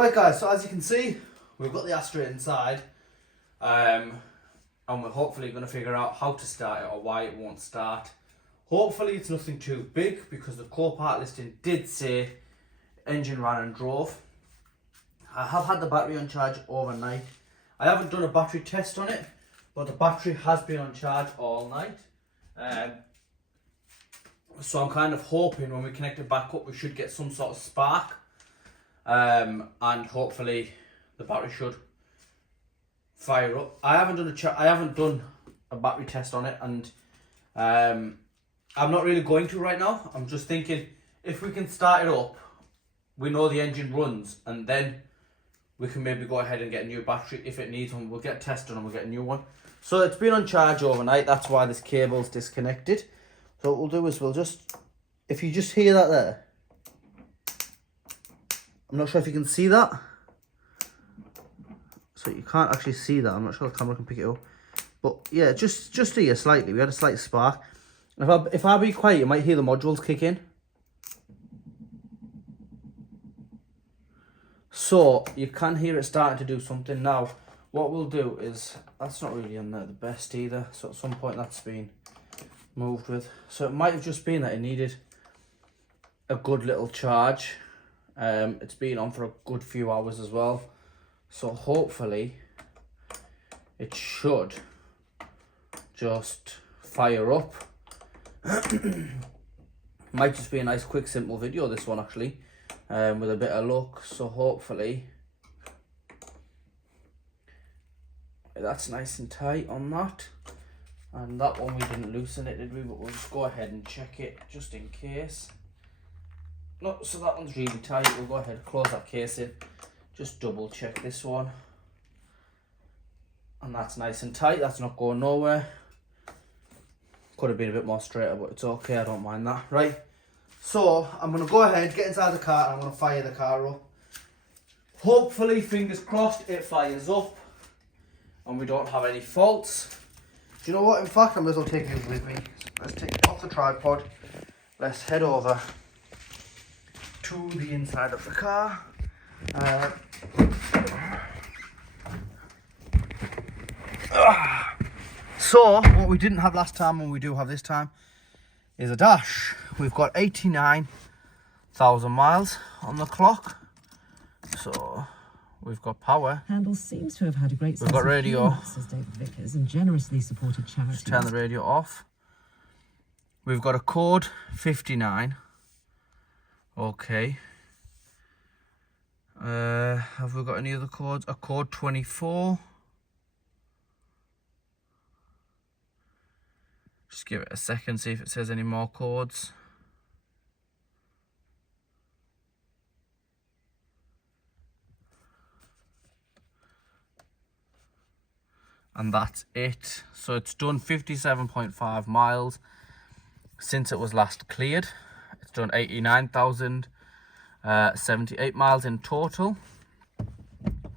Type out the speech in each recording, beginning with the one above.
Right guys, so as you can see, we've got the Astra inside, and we're hopefully going to figure out how to start it or why it won't start. Hopefully it's nothing too big, because the Copart listing did say engine ran and drove. I have had the battery on charge overnight. I haven't done a battery test on it, but the battery has been on charge all night. So I'm kind of hoping when we connect it back up we should get some sort of spark. And hopefully the battery should fire up. I haven't done a battery test on it, and I'm not really going to right now. I'm just thinking if we can start it up, we know the engine runs, and then we can maybe go ahead and get a new battery if it needs one. We'll get tested and we'll get a new one. So it's been on charge overnight. That's why this cable's disconnected. So what we'll do is we'll just, if you just hear that there, I'm not sure if you can see that. So you can't actually see that. I'm not sure the camera can pick it up. But yeah, just here slightly. We had a slight spark. If I be quiet, you might hear the modules kick in. So you can hear it starting to do something. Now, what we'll do is, that's not really on there the best either. So at some point that's been moved with. So it might have just been that it needed a good little charge. It's been on for a good few hours as well, so hopefully it should just fire up. Might just be a nice quick simple video, this one actually, with a bit of luck. So hopefully that's nice and tight on that, and that one we didn't loosen it, did we? But we'll just go ahead and check it just in case. No, so that one's really tight. We'll go ahead and close that casing. Just double check this one. And that's nice and tight. That's not going nowhere. Could have been a bit more straighter, but it's okay. I don't mind that. Right. So I'm going to go ahead, get inside the car, and I'm going to fire the car up. Hopefully, fingers crossed, it fires up and we don't have any faults. Do you know what? In fact, I might as well take you with me. Let's take it off the tripod. Let's head over to the inside of the car. So what we didn't have last time and we do have this time is a dash. We've got 89,000 miles on the clock, so we've got power. Handel seems to have had a great sense we've got radio. of humour, says David Vickers, and generously supported charities. Just turn the radio off. We've got a code 59. Okay. Have we got any other codes? A code 24. Just give it a second, see if it says any more codes. And that's it. So it's done 57.5 miles since it was last cleared. It's done 89,078 miles in total.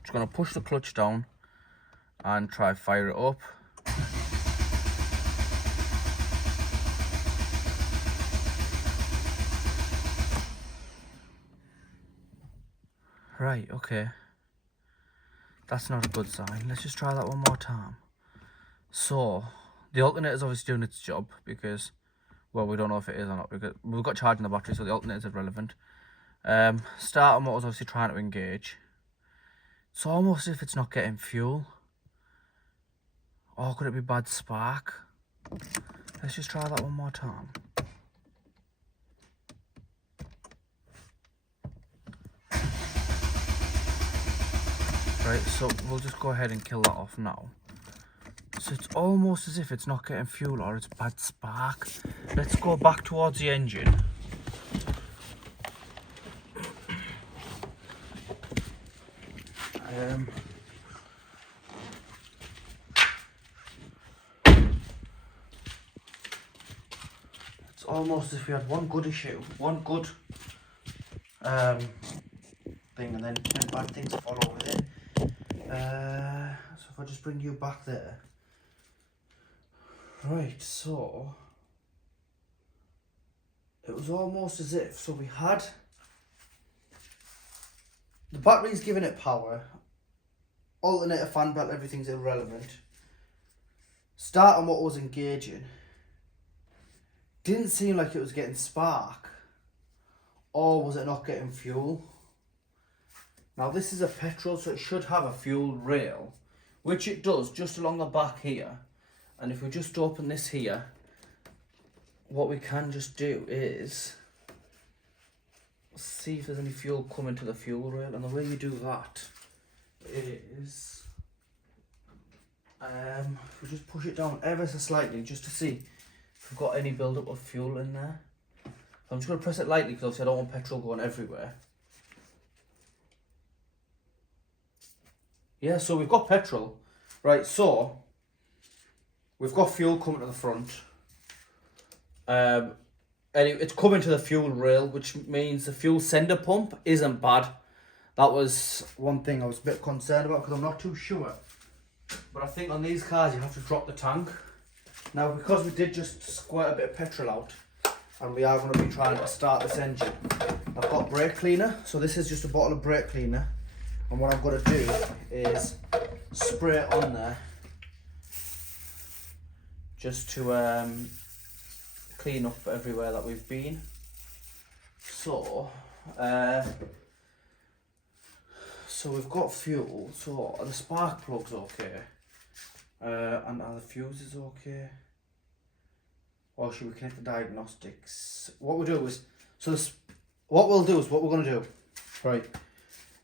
Just going to push the clutch down and try fire it up. Right, okay. That's not a good sign. Let's just try that one more time. So the alternator's obviously doing its job, because, well, we don't know if it is or not, because we've got charging the battery, so the alternator's irrelevant. Starter motor's obviously trying to engage. It's almost as if it's not getting fuel. Or could it be bad spark? Let's just try that one more time. Right, so we'll just go ahead and kill that off now. So it's almost as if it's not getting fuel or it's bad spark. Let's go back towards the engine. It's almost as if we had one good issue, one good thing, and then bad things follow with it. So if I just bring you back there. Right, so it was almost as if, so we had The battery's giving it power. Alternator, fan belt, everything's irrelevant. Starting what was engaging. Didn't seem like it was getting spark. Or was it not getting fuel? Now this is a petrol, so it should have a fuel rail, which it does just along the back here. And if we just open this here, what we can just do is see if there's any fuel coming to the fuel rail. And the way you do that is, if we just push it down ever so slightly just to see if we've got any build-up of fuel in there. I'm just going to press it lightly because obviously I don't want petrol going everywhere. Yeah, so we've got petrol. Right, so we've got fuel coming to the front. And it's coming to the fuel rail, which means the fuel sender pump isn't bad. That was one thing I was a bit concerned about because I'm not too sure. But I think on these cars you have to drop the tank. Now because we did just squirt a bit of petrol out and we are going to be trying to start this engine, I've got brake cleaner. So this is just a bottle of brake cleaner. And what I'm going to do is spray it on there just to clean up everywhere that we've been. So we've got fuel. So are the spark plugs okay? And are the fuses okay? Or should we connect the diagnostics? What we'll do is, what we're going to do, right,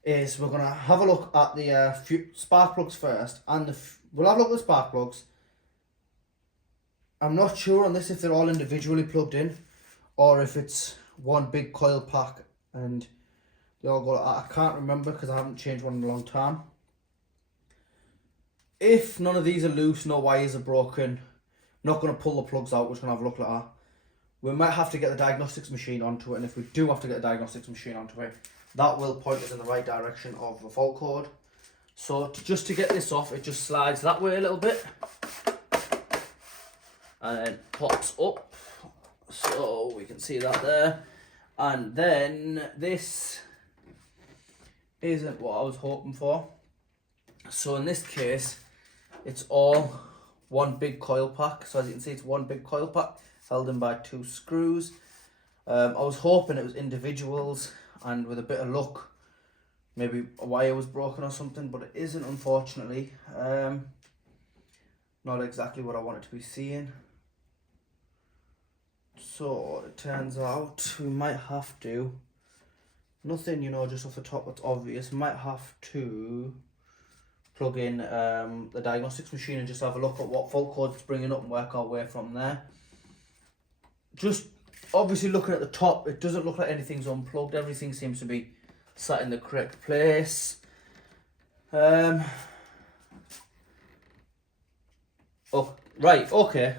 is we're going to have a look at the spark plugs first, and we'll have a look at the spark plugs. I'm not sure on this if they're all individually plugged in, or if it's one big coil pack and they all go like that. I can't remember because I haven't changed one in a long time. If none of these are loose, no wires are broken, not going to pull the plugs out, we're just going to have a look at that. We might have to get the diagnostics machine onto it, and if we do have to get the diagnostics machine onto it, that will point us in the right direction of the fault code. So just to get this off, it just slides that way a little bit and then pops up, so we can see that there. And then this isn't what I was hoping for. So in this case, it's all one big coil pack. So as you can see, it's one big coil pack held in by 2 screws. I was hoping it was individuals, and with a bit of luck, maybe a wire was broken or something, but it isn't, unfortunately. Not exactly what I wanted to be seeing. So it turns out we might have to, nothing, you know, just off the top that's obvious, might have to plug in the diagnostics machine and just have a look at what fault code it's bringing up and work our way from there. Just obviously looking at the top, it doesn't look like anything's unplugged. Everything seems to be sat in the correct place. Oh, right, okay,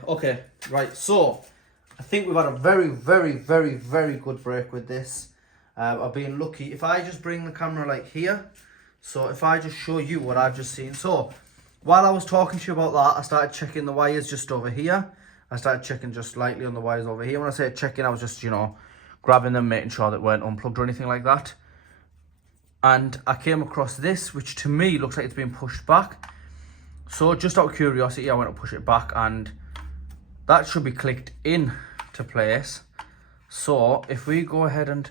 right. So I think we've had a very, very, very, very good break with this. I've been lucky. If I just bring the camera like here, so if I just show you what I've just seen. So while I was talking to you about that, I started checking the wires just over here. I started checking just slightly on the wires over here. When I say checking, I was just, you know, grabbing them, making sure that weren't unplugged or anything like that. And I came across this, which to me looks like it's been pushed back. So just out of curiosity, I went to push it back, and that should be clicked in to place. So if we go ahead and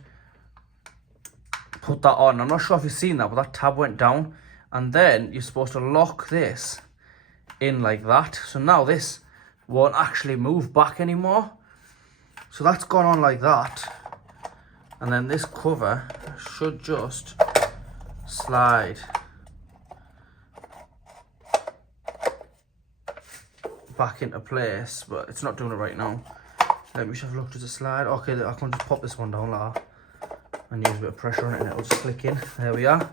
put that on, I'm not sure if you've seen that, but that tab went down, and then you're supposed to lock this in like that. So now this won't actually move back anymore. So that's gone on like that, and then this cover should just slide back into place, but it's not doing it right now. Let me just have a look. Does it slide? Okay, I can just pop this one down like that and use a bit of pressure on it, and it'll just click in. There we are.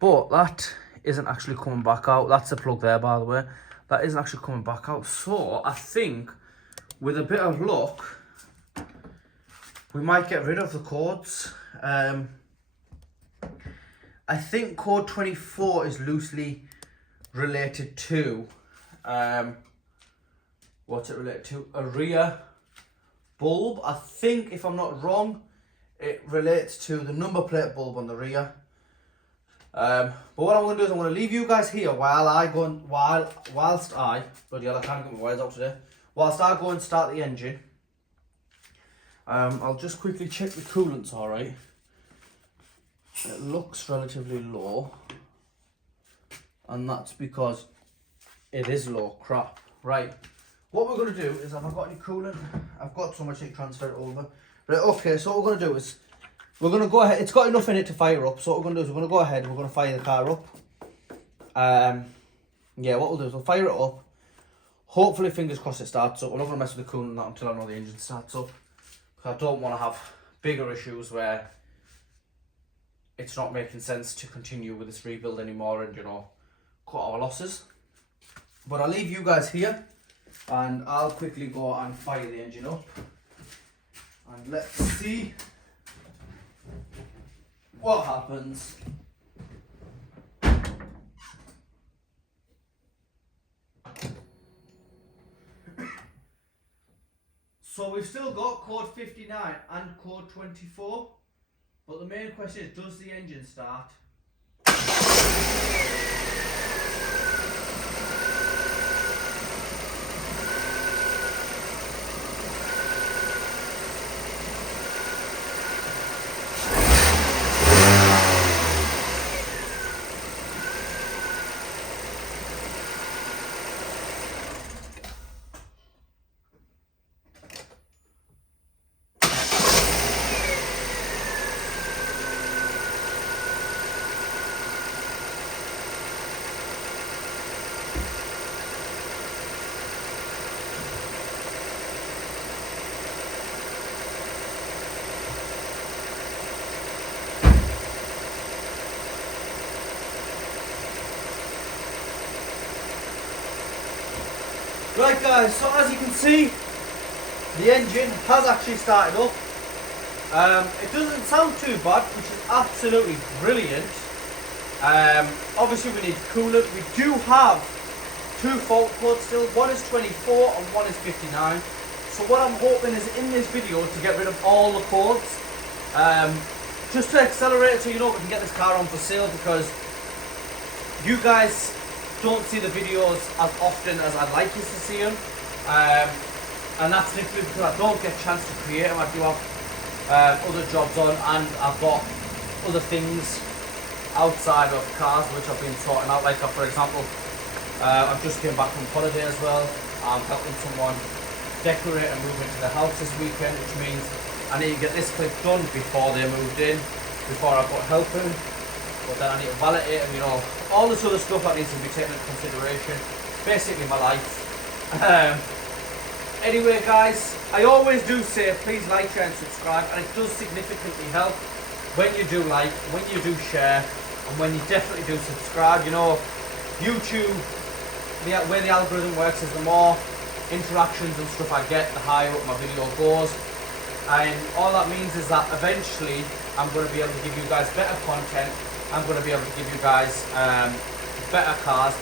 But that isn't actually coming back out. That's the plug there, by the way. That isn't actually coming back out. So I think with a bit of luck, we might get rid of the codes. I think code 24 is loosely related to, what's it related to? A rear bulb. I think, if I'm not wrong, it relates to the number plate bulb on the rear. But what I'm going to do is I'm going to leave you guys here whilst I bloody hell, I can't get my words out today. Whilst I go and start the engine. I'll just quickly check the coolant's alright. It looks relatively low. And that's because it is low. Crap. Right. What we're going to do is, have I got any coolant? I've got so much, I can transfer it over. Right, okay, so what we're going to do is, we're going to go ahead. It's got enough in it to fire up. So what we're going to do is, we're going to go ahead and we're going to fire the car up. Yeah, what we'll do is we'll fire it up. Hopefully, fingers crossed, it starts up. We're not going to mess with the coolant until I know the engine starts up. Because I don't want to have bigger issues where it's not making sense to continue with this rebuild anymore and, you know, cut our losses. But I'll leave you guys here and I'll quickly go and fire the engine up. And let's see what happens. So we've still got code 59 and code 24, but the main question is, does the engine start? Right guys, so as you can see, the engine has actually started up. It doesn't sound too bad, which is absolutely brilliant. Obviously we need coolant. We do have two fault codes still. One is 24 and one is 59. So what I'm hoping is in this video to get rid of all the codes. Just to accelerate it so you know we can get this car on for sale, because you guys don't see the videos as often as I'd like you to see them, and that's literally because I don't get a chance to create them. I do have other jobs on, and I've got other things outside of cars which I've been sorting out. Like for example, I've just came back from holiday as well. I'm helping someone decorate and move into their house this weekend, which means I need to get this clip done before they moved in, before I go helping. But then I need to validate and, you know, all this other stuff that needs to be taken into consideration. Basically my life. Anyway guys, I always do say please like, share and subscribe, and it does significantly help when you do like, when you do share, and when you definitely do subscribe. You know, YouTube, the way the algorithm works is the more interactions and stuff I get, the higher up my video goes. And all that means is that eventually I'm going to be able to give you guys better content. I'm going to be able to give you guys better cars.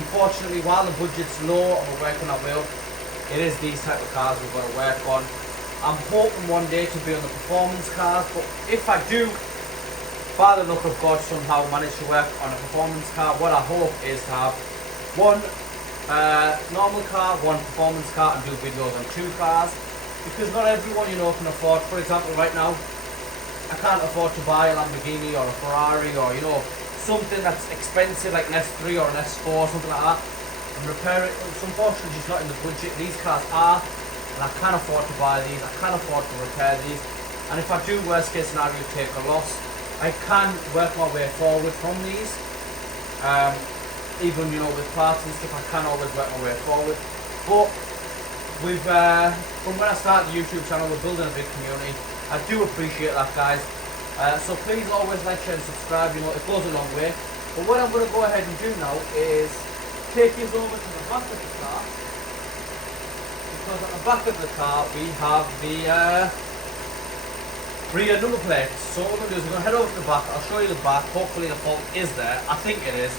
Unfortunately, while the budget's low and we're working our way up, it is these type of cars we've got to work on. I'm hoping one day to be on the performance cars, but if I do, by the luck of God, somehow manage to work on a performance car, what I hope is to have one normal car, one performance car, and do videos on two cars. Because not everyone, you know, can afford, for example, right now, I can't afford to buy a Lamborghini or a Ferrari or, you know, something that's expensive like an S3 or an S4, something like that, and repair it. It's unfortunately just not in the budget. These cars are, and I can't afford to buy these, I can't afford to repair these. And if I do, worst case scenario, take a loss, I can work my way forward from these. Even, you know, with parts and stuff, I can always work my way forward. But we've, from when I started the YouTube channel, we're building a big community. I do appreciate that, guys. So please always like, share and subscribe. You know, it goes a long way. But what I'm going to go ahead and do now is take you over to the back of the car. Because at the back of the car we have the rear number plates. So what we're going to do is we're going to head over to the back. I'll show you the back. Hopefully the fault is there. I think it is.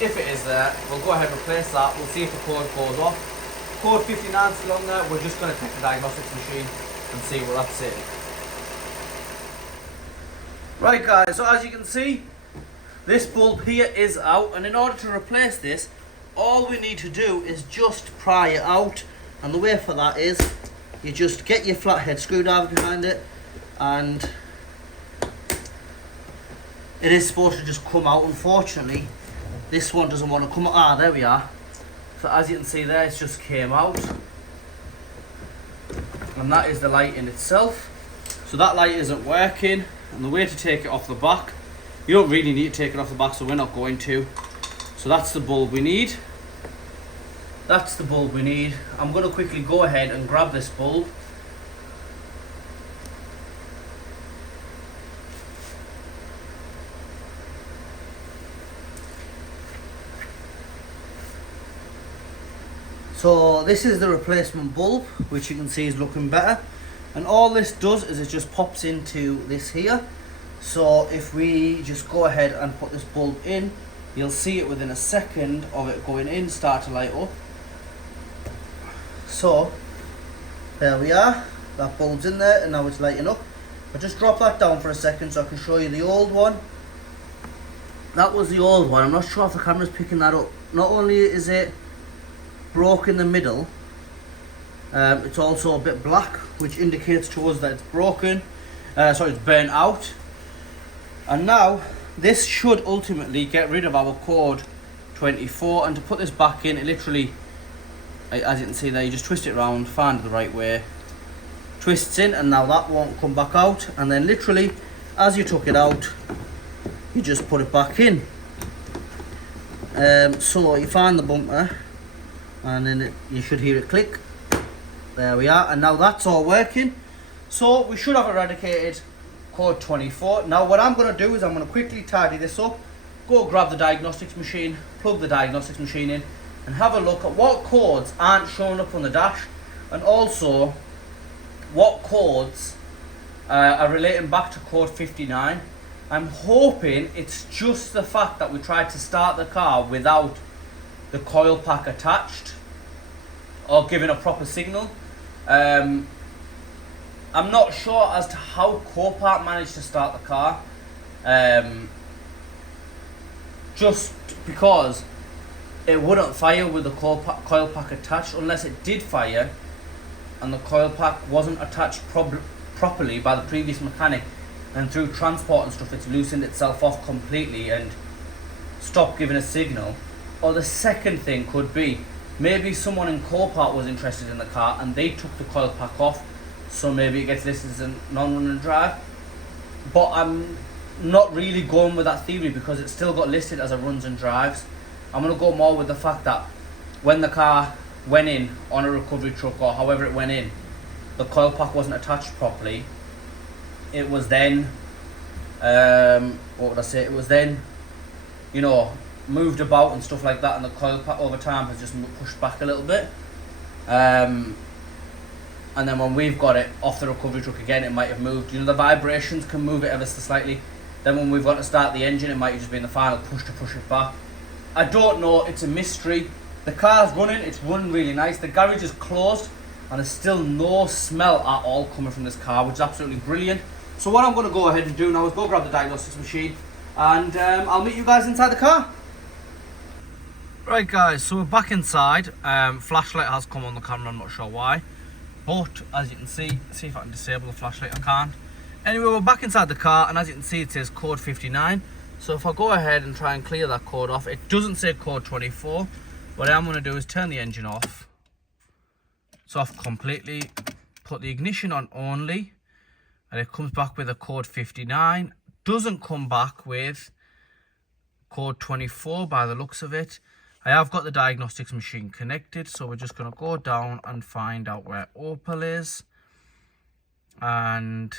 If it is there, we'll go ahead and replace that. We'll see if the code goes off. Code 59 is still on there. We're just going to take the diagnostics machine and see what that's saying. Right guys, so as you can see, this bulb here is out, and in order to replace this, all we need to do is just pry it out. And the way for that is you just get your flathead screwdriver behind it, and it is supposed to just come out. Unfortunately, this one doesn't want to come out. Ah, there we are. So as you can see there, it's just came out. And that is the light in itself. So that light isn't working, and the way to take it off the back, you don't really need to take it off the back, so we're not going to. So that's the bulb we need. That's the bulb we need. I'm going to quickly go ahead and grab this bulb. So this is the replacement bulb, which you can see is looking better. And all this does is it just pops into this here. So if we just go ahead and put this bulb in, you'll see it within a second of it going in start to light up. So there we are, that bulb's in there and now it's lighting up. I'll just drop that down for a second so I can show you the old one. That was the old one. I'm not sure if the camera's picking that up. Not only is it broke in the middle, it's also a bit black, which indicates to us that it's broken. Sorry, it's burnt out. And now this should ultimately get rid of our code 24, and to put this back in, it literally, as you can see there, you just twist it around, find it the right way, twists in, and now that won't come back out. And then literally as you took it out, you just put it back in. So you find the bumper, and then you should hear it click. There we are, and now that's all working. So we should have eradicated code 24. Now what I'm going to do is I'm going to quickly tidy this up, go grab the diagnostics machine, plug the diagnostics machine in, and have a look at what codes aren't showing up on the dash, and also what codes are relating back to code 59. I'm hoping it's just the fact that we tried to start the car without the coil pack attached or giving a proper signal. I'm not sure as to how Copart managed to start the car, just because it wouldn't fire with the coil pack attached unless it did fire and the coil pack wasn't attached properly by the previous mechanic, and through transport and stuff it's loosened itself off completely and stopped giving a signal. Or the second thing could be maybe someone in Copart was interested in the car and they took the coil pack off, so maybe it gets listed as a non-run and drive. But I'm not really going with that theory because it's still got listed as a runs and drives. I'm going to go more with the fact that when the car went in on a recovery truck or however it went in, the coil pack wasn't attached properly. It was then, what would I say, it was then, you know, moved about and stuff like that, and the coil pack over time has just pushed back a little bit. And then when we've got it off the recovery truck again, it might have moved. You know, the vibrations can move it ever so slightly. Then when we've got to start the engine, it might just be in the final push to push it back. I don't know, it's a mystery. The car's running, it's running really nice. The garage is closed and there's still no smell at all coming from this car, which is absolutely brilliant. So what I'm going to go ahead and do now is go grab the diagnostics machine, and I'll meet you guys inside the car. Right guys, so we're back inside. Flashlight has come on the camera, I'm not sure why. But as you can see if I can disable the flashlight, I can't. Anyway, we're back inside the car, and as you can see it says code 59. So if I go ahead and try and clear that code off, it doesn't say code 24. What I'm going to do is turn the engine off. It's off completely. Put the ignition on only, and it comes back with a code 59. Doesn't come back with code 24 by the looks of it. I have got the diagnostics machine connected, so we're just going to go down and find out where Opel is. And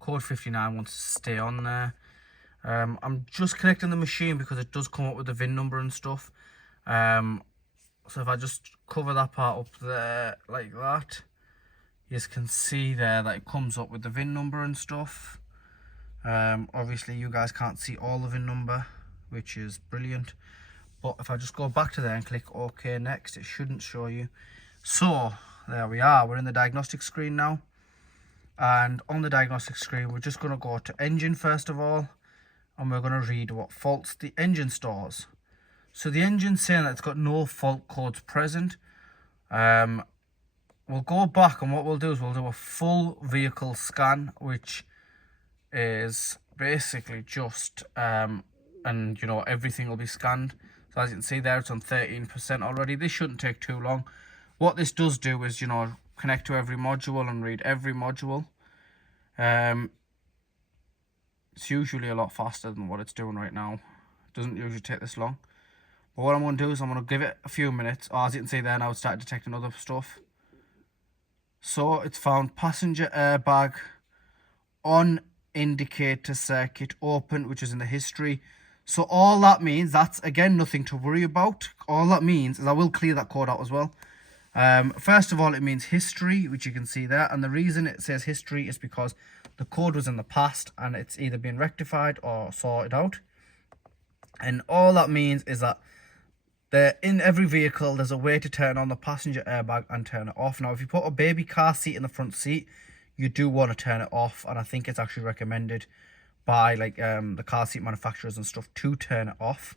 code 59 wants to stay on there. I'm just connecting the machine because it does come up with the VIN number and stuff. So if I just cover that part up there like that, you can see there that it comes up with the VIN number and stuff. Obviously you guys can't see all the VIN number, which is brilliant. But if I just go back to there and click OK next, it shouldn't show you. So there we are, we're in the diagnostic screen now. And on the diagnostic screen, we're just going to go to engine first of all. and we're going to read what faults the engine stores. So the engine's saying that it's got no fault codes present. We'll go back, and what we'll do is we'll do a full vehicle scan, which is basically just, and you know, everything will be scanned. So as you can see there, it's on 13% already. This shouldn't take too long. What this does do is, you know, connect to every module and read every module. It's usually a lot faster than what it's doing right now. It doesn't usually take this long. But what I'm going to do is I'm going to give it a few minutes. Oh, as you can see there now, it's started detecting other stuff. So it's found passenger airbag on indicator circuit open, which is in the history. So all that means, that's again nothing to worry about. All that means is I will clear that code out as well. First of all, it means history, which you can see there, and the reason it says history is because the code was in the past and it's either been rectified or sorted out. And all that means is that in every vehicle there's a way to turn on the passenger airbag and turn it off. Now if you put a baby car seat in the front seat, you do want to turn it off, and I think it's actually recommended by like the car seat manufacturers and stuff to turn it off.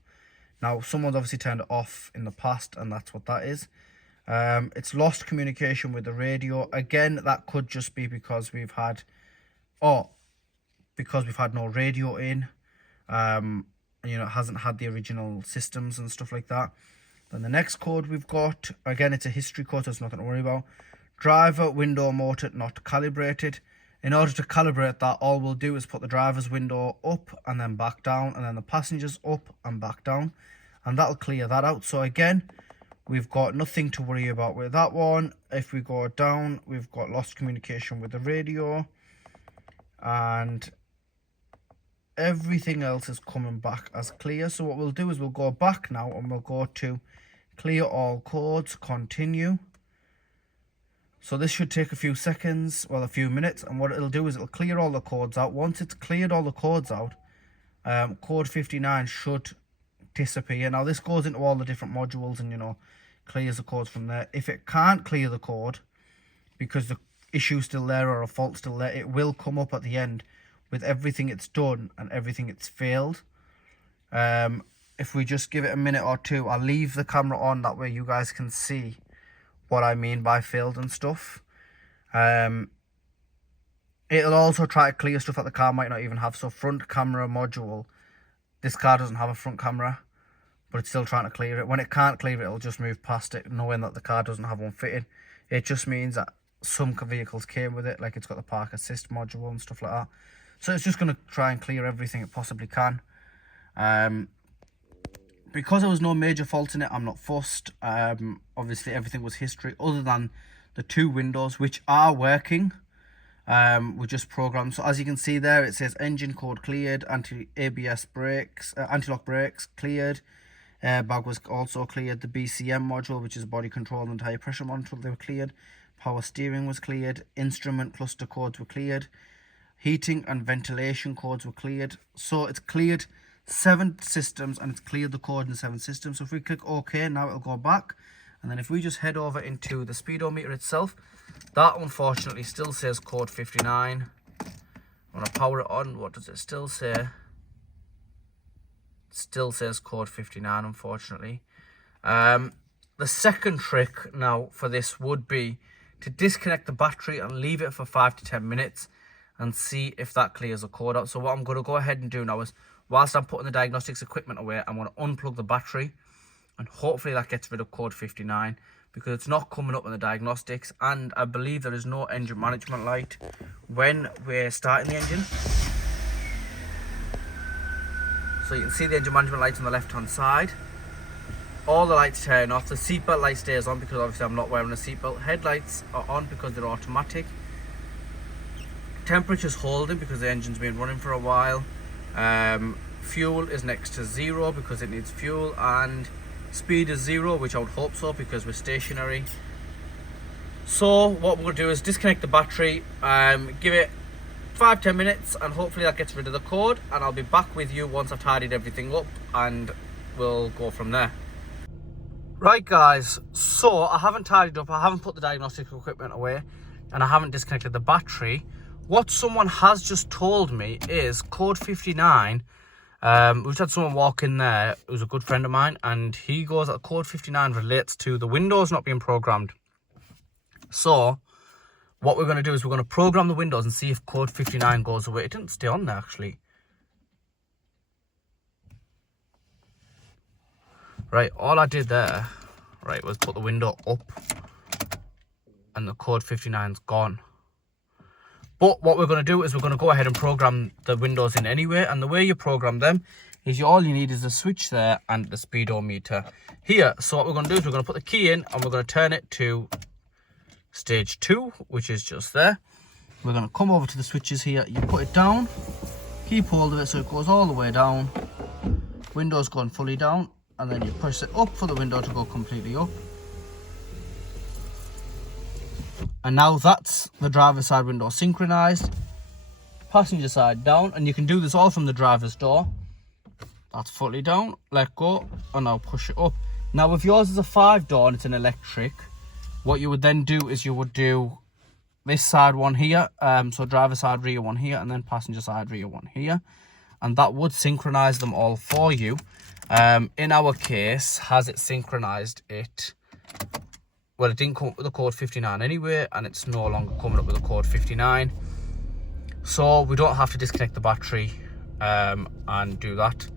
Now someone's obviously turned it off in the past, and that's what that is. It's lost communication with the radio. Again, that could just be because we've had no radio in. You know, it hasn't had the original systems and stuff like that. Then the next code we've got, again, it's a history code, so it's nothing to worry about. Driver window motor not calibrated. In order to calibrate that, all we'll do is put the driver's window up and then back down, and then the passenger's up and back down, and that'll clear that out. So again, we've got nothing to worry about with that one. If we go down, we've got lost communication with the radio, and everything else is coming back as clear. So what we'll do is we'll go back now and we'll go to clear all codes, continue. So this should take a few seconds, well, a few minutes, and what it'll do is it'll clear all the codes out. Once it's cleared all the codes out, code 59 should disappear. Now this goes into all the different modules and, you know, clears the codes from there. If it can't clear the code because the issue's still there or a fault's still there, it will come up at the end with everything it's done and everything it's failed. If we just give it a minute or two, I'll leave the camera on, that way you guys can see what I mean by failed and stuff. It'll also try to clear stuff that the car might not even have. So front camera module, this car doesn't have a front camera, but it's still trying to clear it. When it can't clear it, it'll just move past it, knowing that the car doesn't have one fitted. It just means that some vehicles came with it, like it's got the park assist module and stuff like that. So it's just going to try and clear everything it possibly can. Because there was no major fault in it, I'm not fussed. Obviously everything was history other than the two windows, which are working. We just programmed. So as you can see there, it says engine code cleared, anti-ABS brakes, anti-lock brakes cleared. Airbag was also cleared. The BCM module, which is body control and tire pressure monitor, they were cleared. Power steering was cleared. Instrument cluster codes were cleared. Heating and ventilation codes were cleared. So it's cleared 7 systems, and it's cleared the code in 7 systems. So if we click OK, now it'll go back. And then if we just head over into the speedometer itself, that unfortunately still says code 59. I'm going to power it on. What does it still say? It still says code 59, unfortunately. The second trick now for this would be to disconnect the battery and leave it for 5 to 10 minutes and see if that clears the code out. So what I'm going to go ahead and do now is, whilst I'm putting the diagnostics equipment away, I'm going to unplug the battery, and hopefully that gets rid of code 59, because it's not coming up in the diagnostics. And I believe there is no engine management light when we're starting the engine. So you can see the engine management lights on the left hand side. All the lights turn off. The seatbelt light stays on because obviously I'm not wearing a seatbelt. Headlights are on because they're automatic. Temperature's holding because the engine's been running for a while. Fuel is next to 0 because it needs fuel, and speed is 0, which I would hope so because we're stationary. So what we're going to do is disconnect the battery, give it 5-10 minutes, and hopefully that gets rid of the code, and I'll be back with you once I've tidied everything up, and we'll go from there. Right guys, so I haven't tidied up, I haven't put the diagnostic equipment away, and I haven't disconnected the battery. What someone has just told me is code 59 We've had someone walk in there who's a good friend of mine, and he goes that code 59 relates to the windows not being programmed. So what we're going to do is we're going to program the windows and see if code 59 goes away. It didn't stay on there actually. Right, all I did there, right, was put the window up and the code 59's gone. But what we're going to do is we're going to go ahead and program the windows in anyway. And the way you program them is all you need is the switch there and the speedometer here. So what we're going to do is we're going to put the key in and we're going to turn it to stage 2, which is just there. We're going to come over to the switches here. You put it down, keep hold of it so it goes all the way down. Window's gone fully down. And then you push it up for the window to go completely up. And now that's the driver's side window synchronized. Passenger side down. And you can do this all from the driver's door. That's fully down. Let go. And now push it up. Now if yours is a 5-door and it's an electric, what you would then do is you would do this side one here. So driver side rear one here. And then passenger side rear one here. And that would synchronize them all for you. In our case, has it synchronized it? Well, it didn't come up with the code 59 anyway, and it's no longer coming up with the code 59. So we don't have to disconnect the battery and do that.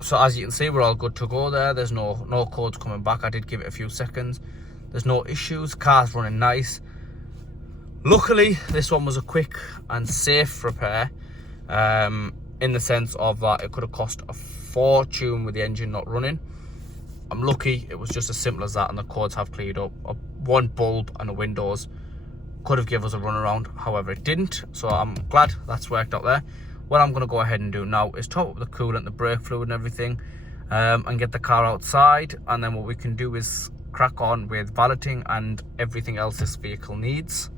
So as you can see, we're all good to go there. There's no codes coming back. I did give it a few seconds. There's no issues. Car's running nice. Luckily, this one was a quick and safe repair. In the sense of that it could have cost a fortune with the engine not running. I'm lucky it was just as simple as that, and the codes have cleared up. One bulb and the windows could have given us a run around, however it didn't, so I'm glad that's worked out there. What I'm going to go ahead and do now is top up the coolant, the brake fluid and everything, and get the car outside, and then what we can do is crack on with valeting and everything else this vehicle needs.